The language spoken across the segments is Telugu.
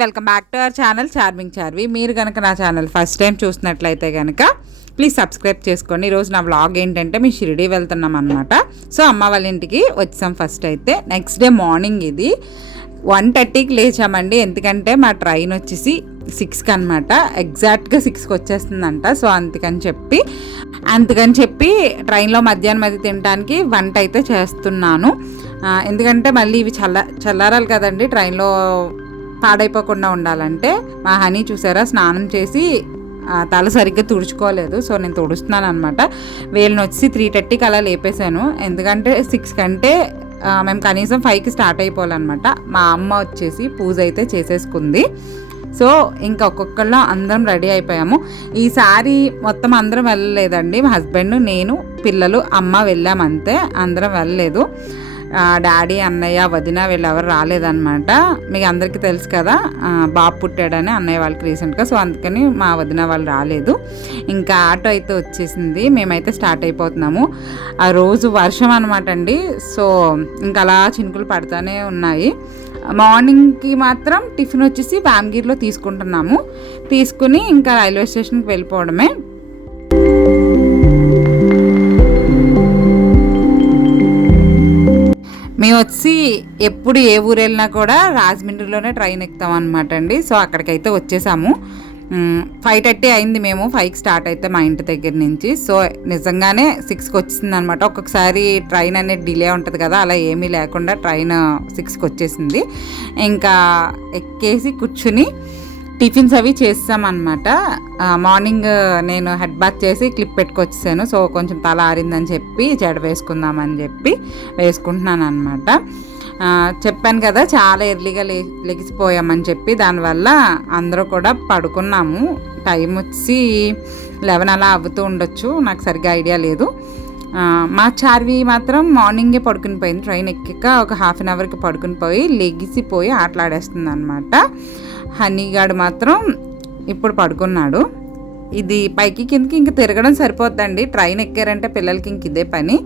Welcome back to our channel charming Charvi. మీరు కనుక నా ఛానల్ ఫస్ట్ టైం చూసినట్లయితే కనుక ప్లీజ్ సబ్స్క్రైబ్ చేసుకోండి. ఈరోజు నా వ్లాగ్ ఏంటంటే మేము షిరిడీ వెళ్తున్నాం అనమాట. సో అమ్మ వాళ్ళ ఇంటికి వచ్చాం. ఫస్ట్ అయితే నెక్స్ట్ డే మార్నింగ్ ఇది 1:30కి లేచామండి. ఎందుకంటే మా ట్రైన్ వచ్చేసి 6కి అనమాట. ఎగ్జాక్ట్గా 6కి వచ్చేస్తుందంట. సో అందుకని చెప్పి ట్రైన్లో మధ్యాహ్నం అది తినడానికి వంట అయితే చేస్తున్నాను. ఎందుకంటే మళ్ళీ ఇవి చల్లారాలి కదండి, ట్రైన్లో పాడైపోకుండా ఉండాలంటే. మా హనీ చూసారా స్నానం చేసి తల సరిగ్గా తుడుచుకోలేదు. సో నేను తుడుస్తున్నాను అనమాట. వీళ్ళని వచ్చి 3:30కి అలా లేపేశాను. ఎందుకంటే 6 కంటే మేము కనీసం 5కి స్టార్ట్ అయిపోవాలన్నమాట. మా అమ్మ వచ్చేసి పూజ అయితే చేసేసుకుంది. సో ఇంకా ఒక్కొక్కళ్ళం అందరం రెడీ అయిపోయాము. ఈసారి మొత్తం అందరం వెళ్ళలేదండి. మా హస్బెండ్, నేను, పిల్లలు, అమ్మ వెళ్ళామంతే. అందరం వెళ్ళలేదు. డాడీ, అన్నయ్య, వదిన వీళ్ళెవరు రాలేదన్నమాట. మీకు అందరికీ తెలుసు కదా, బాబు పుట్టాడని అన్నయ్య వాళ్ళకి రీసెంట్గా. సో అందుకని మా వదిన వాళ్ళు రాలేదు. ఇంకా ఆటో అయితే వచ్చేసింది. మేమైతే స్టార్ట్ అయిపోతున్నాము. ఆ రోజు వర్షం అనమాట అండి. సో ఇంకా అలా చినుకులు పడుతూనే ఉన్నాయి. మార్నింగ్కి మాత్రం టిఫిన్ వచ్చేసి వ్యామ్గిర్లో తీసుకుంటున్నాము. తీసుకుని ఇంకా రైల్వే స్టేషన్కి వెళ్ళిపోవడమే. మేము వచ్చి ఎప్పుడు ఏ ఊరు వెళ్ళినా కూడా రాజమండ్రిలోనే ట్రైన్ ఎక్కుతాం అనమాట అండి. సో అక్కడికైతే వచ్చేసాము. 5:30 అయింది. మేము 5కి స్టార్ట్ అయితే మా ఇంటి దగ్గర నుంచి. సో నిజంగానే 6కి వచ్చింది అనమాట. ఒక్కొక్కసారి ట్రైన్ అనేది డిలే ఉంటుంది కదా, అలా ఏమీ లేకుండా ట్రైన్ 6కి వచ్చేసింది. ఇంకా ఎక్కేసి కూర్చుని టిఫిన్స్ అవి చేస్తామన్నమాట. మార్నింగ్ నేను హెడ్ బాత్ చేసి క్లిప్ పెట్టుకొచ్చేసాను. సో కొంచెం తల ఆరిందని చెప్పి జడ వేసుకుందామని చెప్పి వేసుకుంటున్నాను అనమాట. చెప్పాను కదా చాలా ఎర్లీగా లెగిసిపోయామని చెప్పి. దానివల్ల అందరూ కూడా పడుకున్నాము. టైం వచ్చి 11 అలా అవుతూ ఉండొచ్చు, నాకు సరిగ్గా ఐడియా లేదు. మా చార్వి మాత్రం మార్నింగే పడుకుని పోయింది. ట్రైన్ ఎక్కాక ఒక హాఫ్ అన్ అవర్కి పడుకుని పోయి లెగిసిపోయి ఆటలాడేస్తుంది అనమాట. హనీగాడు మాత్రం ఇప్పుడు పడుకున్నాడు. ఇది పైకి కిందకి ఇంక తిరగడం సరిపోద్దండి. ట్రైన్ ఎక్కారంటే పిల్లలకి ఇంక ఇదే పని.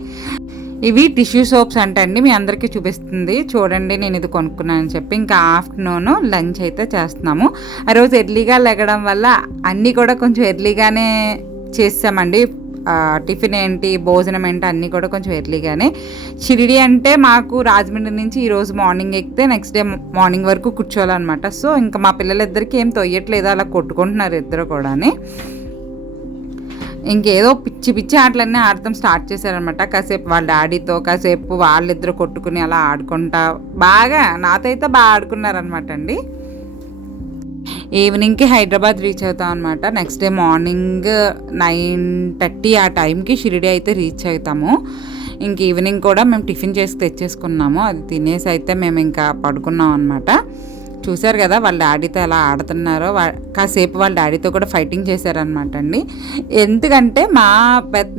ఇవి టిష్యూ సోప్స్ అంటండి. మీ అందరికీ చూపిస్తుంది చూడండి. నేను ఇది కొనుక్కున్నానని చెప్పి ఇంకా ఆఫ్టర్నూన్ లంచ్ అయితే చేస్తున్నాము. ఆ రోజు ఎర్లీగా లెగడం వల్ల అన్నీ కూడా కొంచెం ఎర్లీగానే చేసామండి. టిఫిన్ ఏంటి, భోజనం ఏంటి అన్నీ కూడా కొంచెం ఎర్లీగానే. షిరిడీ అంటే మాకు రాజమండ్రి నుంచి ఈరోజు మార్నింగ్ ఎక్కితే నెక్స్ట్ డే మార్నింగ్ వరకు కూర్చోవాలన్నమాట. సో ఇంకా మా పిల్లలిద్దరికీ ఏం తొయ్యట్లేదు, అలా కొట్టుకుంటున్నారు ఇద్దరు కూడా. ఇంకేదో పిచ్చి పిచ్చి ఆటలన్నీ ఆడటం స్టార్ట్ చేశారనమాట. కాసేపు వాళ్ళ డాడీతో, కాసేపు వాళ్ళిద్దరు కొట్టుకుని అలా ఆడుకుంటా బాగా నాతో అయితే బాగా ఆడుకున్నారనమాట అండి. ఈవినింగ్కి హైదరాబాద్ రీచ్ అవుతాం అనమాట. నెక్స్ట్ డే మార్నింగ్ 9:30 ఆ టైంకి షిరిడీ అయితే రీచ్ అవుతాము. ఇంక ఈవినింగ్ కూడా మేము టిఫిన్ చేసి తెచ్చేసుకున్నాము. అది తినేసి అయితే మేము ఇంకా పడుకున్నాం అనమాట. చూశారు కదా వాళ్ళ డాడీతో ఎలా ఆడుతున్నారో. కాసేపు వాళ్ళ డాడీతో కూడా ఫైటింగ్ చేశారనమాట అండి. ఎందుకంటే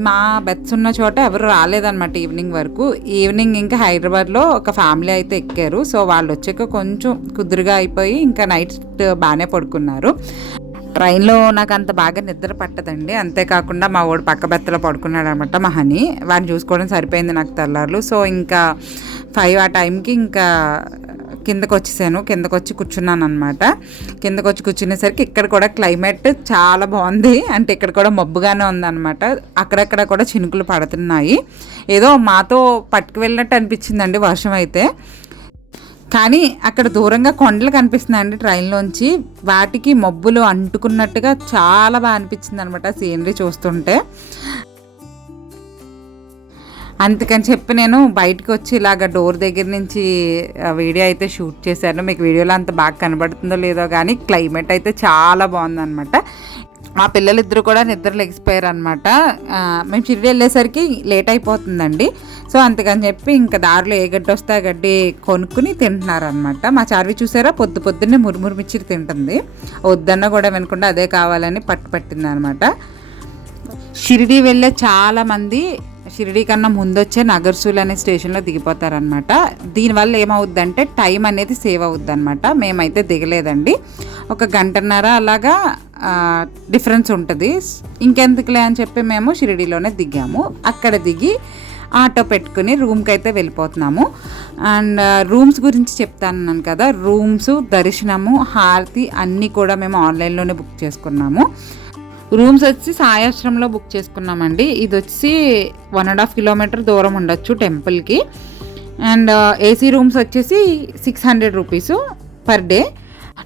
మా బెత్స్ ఉన్న చోట ఎవరు రాలేదన్నమాట ఈవినింగ్ వరకు. ఈవినింగ్ ఇంకా హైదరాబాద్లో ఒక ఫ్యామిలీ అయితే ఎక్కారు. సో వాళ్ళు వచ్చాక కొంచెం కుదురుగా అయిపోయి ఇంకా నైట్ బాగానే పడుకున్నారు. ట్రైన్లో నాకు అంత బాగా నిద్ర పట్టదండి. అంతేకాకుండా మా వాడు పక్క బెత్తలో పడుకున్నాడు అనమాట, మా హనీ. వాడిని చూసుకోవడం సరిపోయింది నాకు తెల్లారులు. సో ఇంకా 5 ఆ టైంకి ఇంకా కిందకు వచ్చేసాను. కిందకు వచ్చి కూర్చున్నాను అనమాట. కిందకు వచ్చి కూర్చునేసరికి ఇక్కడ కూడా క్లైమేట్ చాలా బాగుంది. అంటే ఇక్కడ కూడా మబ్బుగానే ఉందన్నమాట. అక్కడక్కడ కూడా చినుకులు పడుతున్నాయి. ఏదో మాతో పట్టుకు వెళ్ళినట్టు అనిపించిందండి వర్షం అయితే. కానీ అక్కడ దూరంగా కొండలు కనిపిస్తున్నాయండి ట్రైన్లోంచి. వాటికి మబ్బులు అంటుకున్నట్టుగా చాలా బాగా అనిపించింది అనమాట సీనరీ చూస్తుంటే. అందుకని చెప్పి నేను బయటకు వచ్చి ఇలాగ డోర్ దగ్గర నుంచి వీడియో అయితే షూట్ చేశాను. మీకు వీడియోలో అంత బాగా కనబడుతుందో లేదో కానీ క్లైమేట్ అయితే చాలా బాగుందన్నమాట. మా పిల్లలిద్దరూ కూడా నిద్ర లెగిసిపోయారు అనమాట. మేము షిరిడీ వెళ్ళేసరికి లేట్ అయిపోతుందండి. సో అందుకని చెప్పి ఇంకా దారిలో ఏ గడ్డి వస్తే ఆ గడ్డి కొనుక్కుని తింటున్నారనమాట. మా చార్వి చూసారా పొద్దున్నే మురుమురు మిచ్చిరి తింటుంది. వద్దన్న కూడా వినకుండా అదే కావాలని పట్టింది అనమాట. షిరిడీ వెళ్ళే చాలామంది షిరిడీ కన్నా ముందు వచ్చే నగర్సూల్ అనే స్టేషన్లో దిగిపోతారనమాట. దీనివల్ల ఏమవుద్దంటే టైం అనేది సేవ్ అవుద్ది అనమాట. మేమైతే దిగలేదండి. 1 గంటన్నర అలాగా డిఫరెన్స్ ఉంటుంది. ఇంకెందుకులే అని చెప్పి మేము షిరిడీలోనే దిగాము. అక్కడ దిగి ఆటో పెట్టుకుని రూమ్కి అయితే వెళ్ళిపోతున్నాము. అండ్ రూమ్స్ గురించి చెప్తాను కదా, రూమ్స్, దర్శనము, హారతి అన్నీ కూడా మేము ఆన్లైన్లోనే బుక్ చేసుకున్నాము. రూమ్స్ వచ్చి సాయాశ్రమంలో బుక్ చేసుకున్నామండి. ఇది వచ్చి 1.5 కిలోమీటర్ దూరం ఉండొచ్చు టెంపుల్కి. అండ్ ఏసీ రూమ్స్ వచ్చేసి 600 rupees per day,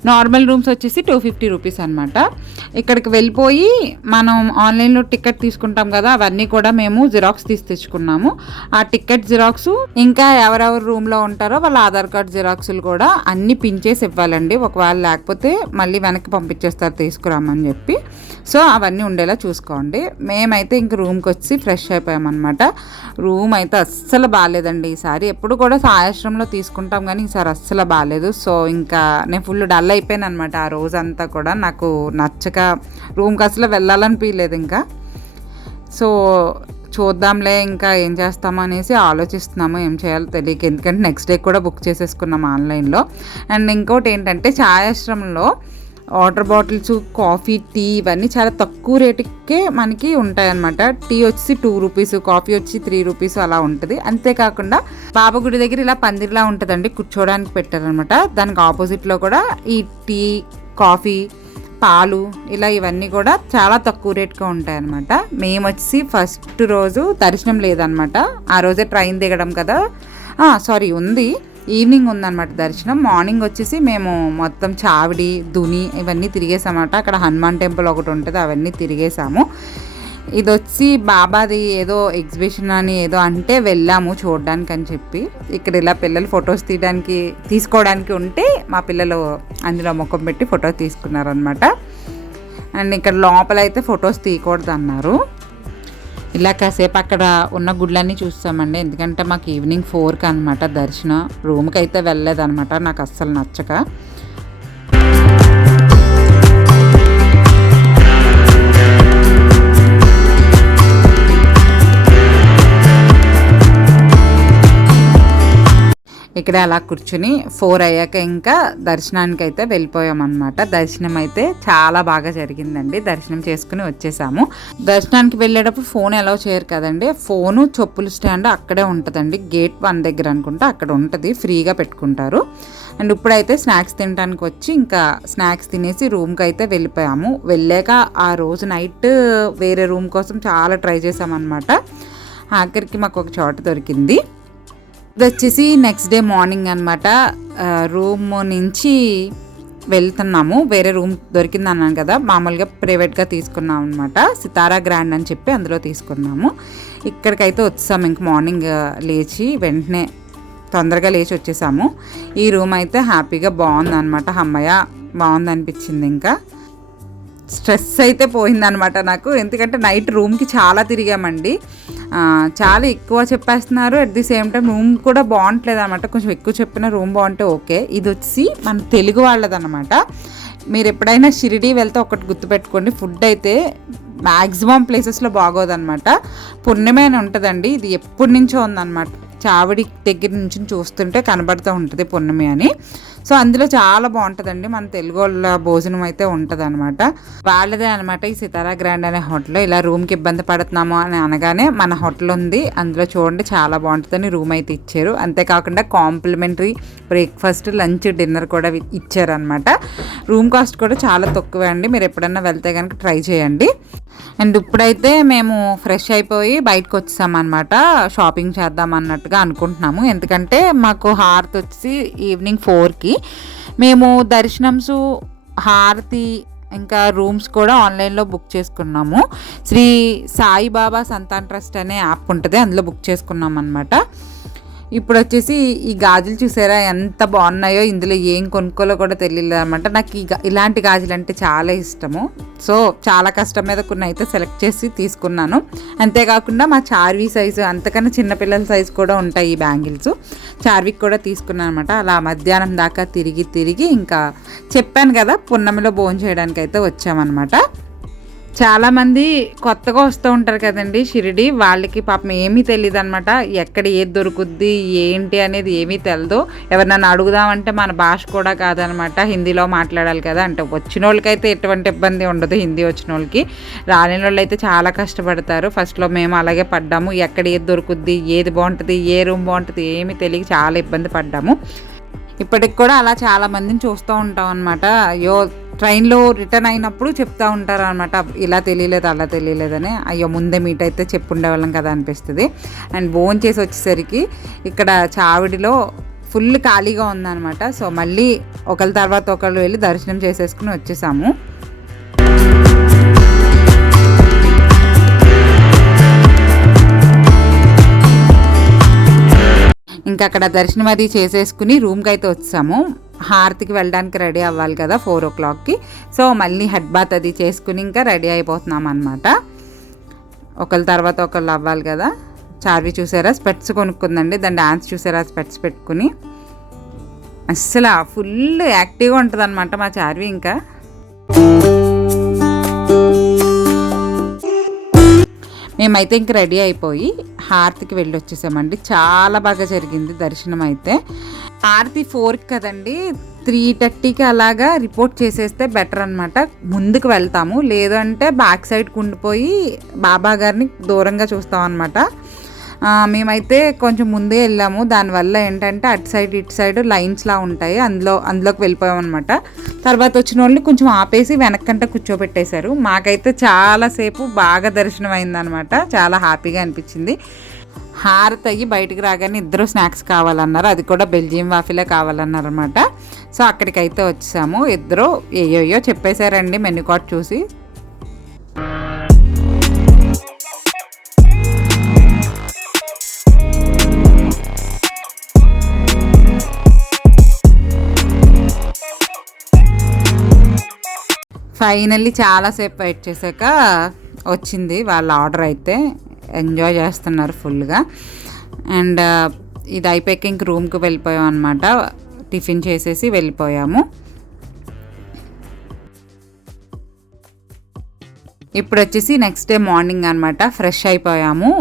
normal rooms వచ్చేసి 250 రూపీస్ అనమాట. ఇక్కడికి వెళ్ళిపోయి మనం ఆన్లైన్లో టికెట్ తీసుకుంటాం కదా, అవన్నీ కూడా మేము జిరాక్స్ తెచ్చుకున్నాము. ఆ టికెట్ జిరాక్స్, ఇంకా ఎవరెవరు రూమ్లో ఉంటారో వాళ్ళ ఆధార్ కార్డ్ జిరాక్సులు కూడా అన్నీ పించేసి ఇవ్వాలండి. ఒకవేళ లేకపోతే మళ్ళీ వెనక్కి పంపించేస్తారు తీసుకురామని చెప్పి. సో అవన్నీ ఉండేలా చూసుకోండి. మేమైతే ఇంక రూమ్కి వచ్చి ఫ్రెష్ అయిపోయామన్నమాట. రూమ్ అయితే అస్సలు బాగాలేదండి ఈసారి. ఎప్పుడు కూడా సాయాశ్రమంలో తీసుకుంటాం కానీ ఈసారి అస్సలు బాగాలేదు. సో ఇంకా నేను ఫుల్ డల్ అయిపోయాను అనమాట. ఆ రోజంతా కూడా నాకు నచ్చక రూమ్కి అసలు వెళ్ళాలనిపించలేదు ఇంకా. సో చూద్దాంలే ఇంకా ఏం చేస్తామో అనేసి ఆలోచిస్తున్నాము, ఏం చేయాలో తెలియక. ఎందుకంటే నెక్స్ట్ డే కూడా బుక్ చేసేసుకున్నాము ఆన్లైన్లో. అండ్ ఇంకోటి ఏంటంటే ఛాయాశ్రమంలో వాటర్ బాటిల్స్, కాఫీ, టీ ఇవన్నీ చాలా తక్కువ రేటుకే మనకి ఉంటాయన్నమాట. టీ వచ్చి 2 రూపీస్, కాఫీ వచ్చి 3 రూపీస్ అలా ఉంటుంది. అంతేకాకుండా బాబా గుడి దగ్గర ఇలా పందిరిలా ఉంటుందండి, కూర్చోడానికి పెట్టారనమాట. దానికి ఆపోజిట్లో కూడా ఈ టీ, కాఫీ, పాలు ఇలా ఇవన్నీ కూడా చాలా తక్కువ రేట్గా ఉంటాయన్నమాట. మేము వచ్చి ఫస్ట్ రోజు దర్శనం లేదనమాట. ఆ రోజే ట్రైన్ దిగడం కదా, ఉంది, ఈవినింగ్ ఉందన్నమాట దర్శనం. మార్నింగ్ వచ్చేసి మేము మొత్తం చావిడి, దుని ఇవన్నీ తిరిగేసామన్నమాట. అక్కడ హనుమాన్ టెంపుల్ ఒకటి ఉంటుంది, అవన్నీ తిరిగేసాము. ఇది వచ్చి బాబాది ఏదో ఎగ్జిబిషన్ అని ఏదో అంటే వెళ్ళాము చూడడానికి అని చెప్పి. ఇక్కడ ఇలా పిల్లలు ఫొటోస్ తీసుకోవడానికి ఉంటే మా పిల్లలు అందులో ముఖం పెట్టి ఫోటో తీసుకున్నారనమాట. అండ్ ఇక్కడ లోపలైతే ఫొటోస్ తీయకూడదు అన్నారు. ఇలా కాసేపు అక్కడ ఉన్న గుడ్లన్నీ చూస్తామండి. ఎందుకంటే మాకు ఈవినింగ్ 4కి అనమాట దర్శనం. రూమ్కి అయితే వెళ్ళలేదనమాట, నాకు అస్సలు నచ్చక. ఇక్కడ అలా కూర్చుని 4 అయ్యాక ఇంకా దర్శనానికి అయితే వెళ్ళిపోయామన్నమాట. దర్శనం అయితే చాలా బాగా జరిగిందండి. దర్శనం చేసుకుని వచ్చేసాము. దర్శనానికి వెళ్ళేటప్పుడు ఫోన్ అలౌ చేయరు కదండి. ఫోను, చెప్పులు స్టాండ్ అక్కడే ఉంటుందండి, గేట్ 1 దగ్గర అనుకుంటా అక్కడ ఉంటుంది, ఫ్రీగా పెట్టుకుంటారు. అండ్ ఇప్పుడైతే స్నాక్స్ తినడానికి వచ్చి ఇంకా స్నాక్స్ తినేసి రూమ్కి అయితే వెళ్ళిపోయాము. వెళ్ళాక ఆ రోజు నైట్ వేరే రూమ్ కోసం చాలా ట్రై చేసామన్నమాట. ఆఖరికి మాకు ఒక చోట దొరికింది. ఇది వచ్చేసి నెక్స్ట్ డే మార్నింగ్ అనమాట. రూమ్ నుంచి వెళ్తున్నాము. వేరే రూమ్ దొరికింది అన్నాను కదా, మామూలుగా ప్రైవేట్గా తీసుకున్నాం అనమాట. సితారా గ్రాండ్ అని చెప్పి అందులో తీసుకున్నాము. ఇక్కడికైతే వచ్చాము. ఇంక మార్నింగ్ లేచి వెంటనే తొందరగా లేచి వచ్చేసాము. ఈ రూమ్ అయితే హ్యాపీగా బాగుందన్నమాట. అమ్మయ్య బాగుంది అనిపించింది. ఇంకా స్ట్రెస్ అయితే పోయిందనమాట నాకు. ఎందుకంటే నైట్ రూమ్కి చాలా తిరిగామండి, చాలా ఎక్కువ చెప్పేస్తున్నారు. At the same time room కూడా బాగుంటలేదు అనమాట. కొంచెం ఎక్కువ చెప్పిన రూమ్ బాగుంటే ఓకే. ఇది వచ్చి మన తెలుగు వాళ్ళదనమాట. మీరు ఎప్పుడైనా షిరిడీ వెళ్తే ఒకటి గుర్తుపెట్టుకోండి, ఫుడ్ అయితే మ్యాక్సిమం ప్లేసెస్లో బాగోదన్నమాట. పుణ్యమే అని ఉంటుందండి, ఇది ఎప్పటి నుంచో ఉందన్నమాట. చావిడి దగ్గర నుంచి చూస్తుంటే కనబడుతూ ఉంటుంది పున్నమి అని. సో అందులో చాలా బాగుంటుందండి. మన తెలుగు వాళ్ళ భోజనం అయితే ఉంటుంది అనమాట. వాళ్ళదే అనమాట ఈ సితారా గ్రాండ్ అనే హోటల్. ఇలా రూమ్కి ఇబ్బంది పడుతున్నాము అని అనగానే మన హోటల్ ఉంది, అందులో చూడండి చాలా బాగుంటుందని రూమ్ అయితే ఇచ్చారు. అంతేకాకుండా కాంప్లిమెంటరీ బ్రేక్ఫాస్ట్, లంచ్, డిన్నర్ కూడా ఇచ్చారనమాట. రూమ్ కాస్ట్ కూడా చాలా తక్కువే అండి. మీరు ఎప్పుడన్నా వెళ్తే కనుక ట్రై చేయండి. అండ్ ఇప్పుడైతే మేము ఫ్రెష్ అయిపోయి బయటకు వచ్చామన్నమాట. షాపింగ్ చేద్దాం అన్నట్టుగా అనుకుంటున్నాము. ఎందుకంటే మాకు హారతి వచ్చి ఈవినింగ్ 4కి. మేము దర్శనంసు, హారతి ఇంకా రూమ్స్ కూడా ఆన్లైన్లో బుక్ చేసుకున్నాము. శ్రీ సాయిబాబా సంతాన్ ట్రస్ట్ అనే యాప్ ఉంటుంది, అందులో బుక్ చేసుకున్నాం అనమాట. ఇప్పుడు వచ్చేసి ఈ గాజులు చూసారా ఎంత బాగున్నాయో. ఇందులో ఏం కొనుక్కోలో కూడా తెలియలేదు అనమాట. నాకు ఇలాంటి గాజులు అంటే చాలా ఇష్టము. సో చాలా కష్టం మీద కొన్ని అయితే సెలెక్ట్ చేసి తీసుకున్నాను. అంతేకాకుండా మా చార్వి సైజు, అంతకన్నా చిన్నపిల్లల సైజు కూడా ఉంటాయి ఈ బ్యాంగిల్స్. చార్వికి కూడా తీసుకున్నాను అనమాట. అలా మధ్యాహ్నం దాకా తిరిగి ఇంకా చెప్పాను కదా పున్నమిలో భోజనం చేయడానికి అయితే వచ్చామన్నమాట. చాలామంది కొత్తగా వస్తూ ఉంటారు కదండి షిరిడి, వాళ్ళకి పాపం ఏమీ తెలియదు అనమాట. ఎక్కడ ఏది దొరుకుద్ది ఏంటి అనేది ఏమీ తెలియదు. ఎవరినైనా అడుగుదామంటే మన భాష కూడా కాదనమాట, హిందీలో మాట్లాడాలి కదా. అంటే వచ్చిన వాళ్ళకైతే ఎటువంటి ఇబ్బంది ఉండదు, హిందీ వచ్చిన వాళ్ళకి. రాలేని వాళ్ళు అయితే చాలా కష్టపడతారు. ఫస్ట్లో మేము అలాగే పడ్డాము. ఎక్కడ ఏది దొరుకుద్ది, ఏది బాగుంటుంది, ఏ రూమ్ బాగుంటుంది ఏమీ తెలియక చాలా ఇబ్బంది పడ్డాము. ఇప్పటికి కూడా అలా చాలామందిని చూస్తూ ఉంటాం అనమాట. అయ్యో ట్రైన్లో రిటర్న్ అయినప్పుడు చెప్తూ ఉంటారు అనమాట, ఇలా తెలియలేదు అలా తెలియలేదని. అయ్యో ముందే మీట్ అయితే చెప్పుండేవాళ్ళం కదా అనిపిస్తుంది. అండ్ భోజనం చేసి వచ్చేసరికి ఇక్కడ చావిడిలో ఫుల్ ఖాళీగా ఉందన్నమాట. సో మళ్ళీ ఒకరి తర్వాత ఒకళ్ళు వెళ్ళి దర్శనం చేసేసుకుని వచ్చేసాము. ఇంకా అక్కడ దర్శనం అది చేసేసుకుని రూమ్కి అయితే వచ్చాము. హారతికి వెళ్ళడానికి రెడీ అవ్వాలి కదా 4 o'clockకి. సో మళ్ళీ హెడ్ బాత్ అది చేసుకుని ఇంకా రెడీ అయిపోతున్నాం అనమాట. ఒకళ్ళ తర్వాత ఒకళ్ళు అవ్వాలి కదా. చార్వి చూసారా స్పెట్స్ కొనుక్కుందండి, దాని డాన్స్ చూసారా స్పెట్స్ పెట్టుకుని. అస్సలు ఫుల్ యాక్టివ్గా ఉంటుంది అనమాట మా చార్వి. ఇంకా మేమైతే ఇంక రెడీ అయిపోయి హారతికి వెళ్ళి వచ్చేసామండి. చాలా బాగా జరిగింది దర్శనం అయితే. హారతి 4కి కదండి, 3:30కి అలాగా రిపోర్ట్ చేసేస్తే బెటర్ అనమాట. ముందుకు వెళ్తాము, లేదంటే బ్యాక్ సైడ్కి ఉండిపోయి బాబా గారిని దూరంగా చూస్తాం అనమాట. మేమైతే కొంచెం ముందే వెళ్ళాము. దానివల్ల ఏంటంటే అటు సైడ్ ఇటు సైడ్ లైన్స్లా ఉంటాయి, అందులోకి వెళ్ళిపోయాం అనమాట. తర్వాత వచ్చిన వాళ్ళని కొంచెం ఆపేసి వెనక్కంటే కూర్చోబెట్టేశారు. మాకైతే చాలాసేపు బాగా దర్శనం అయిందనమాట. చాలా హ్యాపీగా అనిపించింది. హారతి అయ్యి బయటికి రాగానే ఇద్దరు స్నాక్స్ కావాలన్నారు, అది కూడా బెల్జియం వాఫీలే కావాలన్నారు అనమాట. సో అక్కడికైతే వచ్చాము. ఇద్దరు ఏయోయో చెప్పేశారండి మెనూ కార్డ్ చూసి. ఫైనల్లీ చాలాసేపు వెయిట్ చేశాక వచ్చింది వాళ్ళ ఆర్డర్ అయితే. ఎంజాయ్ చేస్తున్నారు ఫుల్గా. అండ్ ఇది అయిపోయాక ఇంక రూమ్కి వెళ్ళిపోయాం అనమాట. టిఫిన్ చేసేసి వెళ్ళిపోయాము. ఇప్పుడు వచ్చేసి నెక్స్ట్ డే మార్నింగ్ అనమాట. ఫ్రెష్ అయిపోయాము,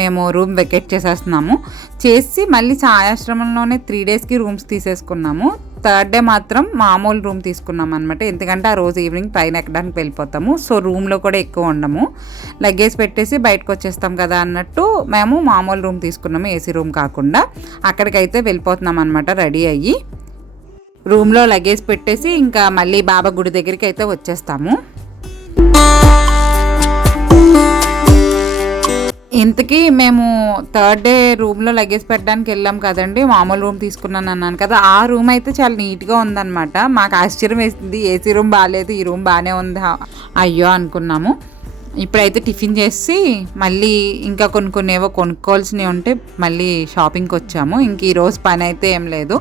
మేము రూమ్ వెకేట్ చేసేస్తున్నాము. చేసి మళ్ళీ ఛాయాశ్రమంలోనే 3 daysకి రూమ్స్ తీసేసుకున్నాము. 3rd డే మాత్రం మామూలు రూమ్ తీసుకున్నాం అనమాట. ఎందుకంటే ఆ రోజు ఈవినింగ్ ట్రైన్ ఎక్కడానికి వెళ్ళిపోతాము. సో రూమ్లో కూడా ఎక్కువ ఉండము, లగేజ్ పెట్టేసి బయటకు వచ్చేస్తాం కదా అన్నట్టు మేము మామూలు రూమ్ తీసుకున్నాము, ఏసీ రూమ్ కాకుండా. అక్కడికైతే వెళ్ళిపోతున్నాం అనమాట రెడీ అయ్యి. రూమ్లో లగేజ్ పెట్టేసి ఇంకా మళ్ళీ బాబా గుడి దగ్గరికి అయితే వచ్చేస్తాము. ఇంతకీ మేము 3rd డే రూమ్లో లగేజ్ పెట్టడానికి వెళ్ళాం కదండి, మామూలు రూమ్ తీసుకున్నాను అన్నాను కదా. ఆ రూమ్ అయితే చాలా నీట్గా ఉందన్నమాట. మాకు ఆశ్చర్యం వేసింది, ఏసీ రూమ్ బాగాలేదు, ఈ రూమ్ బాగానే ఉంది అయ్యో అనుకున్నాము. ఇప్పుడైతే టిఫిన్ చేసి మళ్ళీ ఇంకా కొన్ని ఏవో కొనుక్కోవాల్సినవి ఉంటే మళ్ళీ షాపింగ్కి వచ్చాము. ఇంక ఈరోజు పని అయితే ఏం లేదు.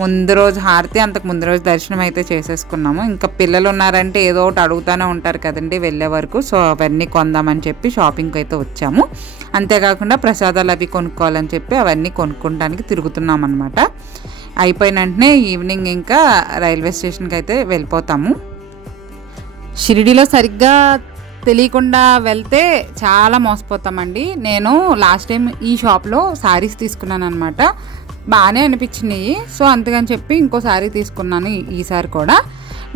ముందు రోజు హారతి, అంతకు ముందు రోజు దర్శనం అయితే చేసేసుకున్నాము. ఇంకా పిల్లలు ఉన్నారంటే ఏదో ఒకటి అడుగుతూనే ఉంటారు కదండి వెళ్ళే వరకు. సో అవన్నీ కొందామని చెప్పి షాపింగ్కి అయితే వచ్చాము. అంతేకాకుండా ప్రసాదాలు అవి కొనుక్కోవాలని చెప్పి అవన్నీ కొనుక్కోవడానికి తిరుగుతున్నాం అనమాట. అయిపోయిన వెంటనే ఈవినింగ్ ఇంకా రైల్వే స్టేషన్కి అయితే వెళ్ళిపోతాము. షిరిడీలో సరిగ్గా తెలియకుండా వెళ్తే చాలా మోసపోతామండి. నేను లాస్ట్ టైం ఈ షాప్లో శారీస్ తీసుకున్నాను అనమాట. బాగానే అనిపించినాయి. సో అందుకని చెప్పి ఇంకో శారీ తీసుకున్నాను ఈసారి కూడా.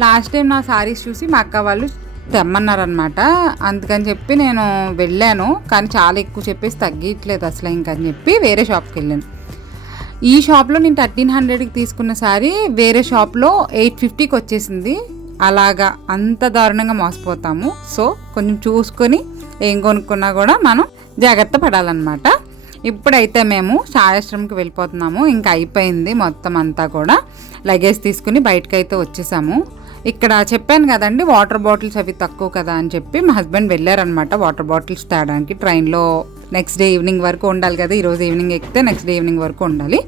లాస్ట్ టైం నా శారీస్ చూసి మా అక్క వాళ్ళు తెమ్మన్నారనమాట. అందుకని చెప్పి నేను వెళ్ళాను, కానీ చాలా ఎక్కువ చెప్పేసి తగ్గట్లేదు అసలు ఇంకని చెప్పి వేరే షాప్కి వెళ్ళాను. ఈ షాప్లో నేను 1300కి తీసుకున్న శారీ వేరే షాప్లో 850కి వచ్చేసింది. అలాగా అంత దారుణంగా మోసపోతాము. సో కొంచెం చూసుకొని ఏం కొనుక్కున్నా కూడా మనం జాగ్రత్త పడాలన్నమాట. ఇప్పుడైతే మేము ఛాయాశ్రమంకి వెళ్ళిపోతున్నాము. ఇంకా అయిపోయింది మొత్తం అంతా కూడా. లగేజ్ తీసుకుని బయటకైతే వచ్చేసాము. ఇక్కడ చెప్పాను కదండి వాటర్ బాటిల్స్ అవి తక్కువ కదా అని చెప్పి మా హస్బెండ్ వెళ్ళారనమాట వాటర్ బాటిల్స్ తేడానికి. ట్రైన్లో నెక్స్ట్ డే ఈవినింగ్ వరకు ఉండాలి కదా, ఈరోజు ఈవినింగ్ ఎక్కితే నెక్స్ట్ డే ఈవినింగ్ వరకు ఉండాలి.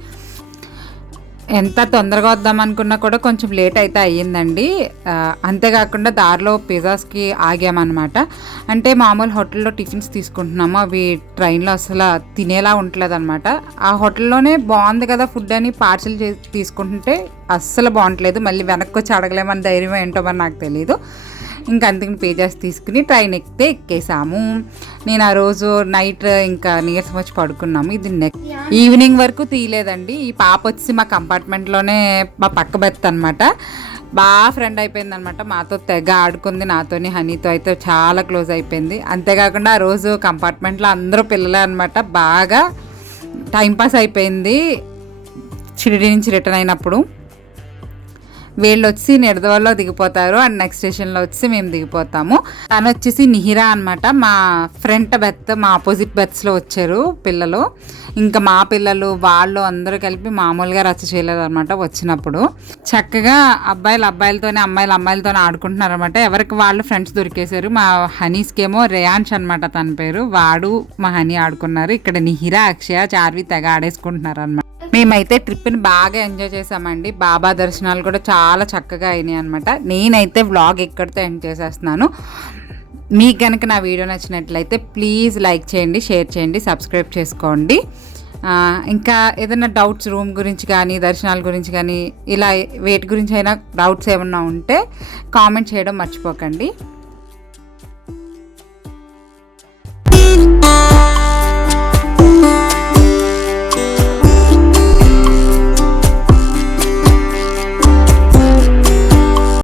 ఎంత తొందరగా వద్దామనుకున్నా కూడా కొంచెం లేట్ అయితే అయ్యిందండి. అంతేకాకుండా దారిలో పిజ్జాస్కి ఆగామన్నమాట. అంటే మామూలు హోటల్లో టిఫిన్స్ తీసుకుంటున్నాము, అవి ట్రైన్లో అసలు తినేలా ఉండలేదు అనమాట. ఆ హోటల్లోనే బాగుంది కదా ఫుడ్ అని పార్సిల్ తీసుకుంటుంటే అస్సలు బాగుంటలేదు. మళ్ళీ వెనక్కి వచ్చి అడగలేమని ధైర్యం ఏంటో మరి నాకు తెలీదు. ఇంకా అందుకని పేజెస్ తీసుకుని ట్రైన్ ఎక్కేసాము. నేను ఆ రోజు నైట్ ఇంకా నీరసం వచ్చి పడుకున్నాము. ఇది ఈవినింగ్ వరకు తీయలేదండి. ఈ పాప వచ్చి మా కంపార్ట్మెంట్లోనే మా పక్క బెర్త్ అనమాట. బాగా ఫ్రెండ్ అయిపోయింది అనమాట. మాతో తెగ ఆడుకుంది, నాతోని హనీతో అయితే చాలా క్లోజ్ అయిపోయింది. అంతేకాకుండా ఆ రోజు కంపార్ట్మెంట్లో అందరూ పిల్లలే అనమాట. బాగా టైంపాస్ అయిపోయింది షిరిడి నుంచి రిటర్న్ అయినప్పుడు. వీళ్ళు వచ్చి నిర్దవాల్లో దిగిపోతారు అండ్ నెక్స్ట్ స్టేషన్లో వచ్చి మేము దిగిపోతాము. తను వచ్చేసి నిహిరా అనమాట. మా ఫ్రంట్ బెర్త్, మా ఆపోజిట్ బెర్త్స్లో వచ్చారు పిల్లలు. ఇంకా మా పిల్లలు వాళ్ళు అందరూ కలిపి మామూలుగా రచ్చ చేయలేదు అనమాట. వచ్చినప్పుడు చక్కగా అబ్బాయిలతోనే అమ్మాయిలతోనే ఆడుకుంటున్నారు అనమాట. ఎవరికి వాళ్ళు ఫ్రెండ్స్ దొరికేశారు. మా హనీస్కేమో రేయాన్ష్ అనమాట తన పేరు. వాడు మా హనీ ఆడుకున్నారు. ఇక్కడ నిహిరా, అక్షయ, చార్వి తెగ ఆడేసుకుంటున్నారు అనమాట. మేమైతే ట్రిప్ని బాగా ఎంజాయ్ చేసామండి. బాబా దర్శనాలు కూడా చాలా చక్కగా అయినాయి అనమాట. నేనైతే వ్లాగ్ ఇక్కడితో ఎండ్ చేసేస్తున్నాను. మీకు కనుక నా వీడియో నచ్చినట్లయితే ప్లీజ్ లైక్ చేయండి, షేర్ చేయండి, సబ్స్క్రైబ్ చేసుకోండి. ఇంకా ఏదైనా డౌట్స్ రూమ్ గురించి కానీ దర్శనాల గురించి కానీ ఇలా వేటి గురించి అయినా డౌట్స్ ఏమన్నా ఉంటే కామెంట్ చేయడం మర్చిపోకండి.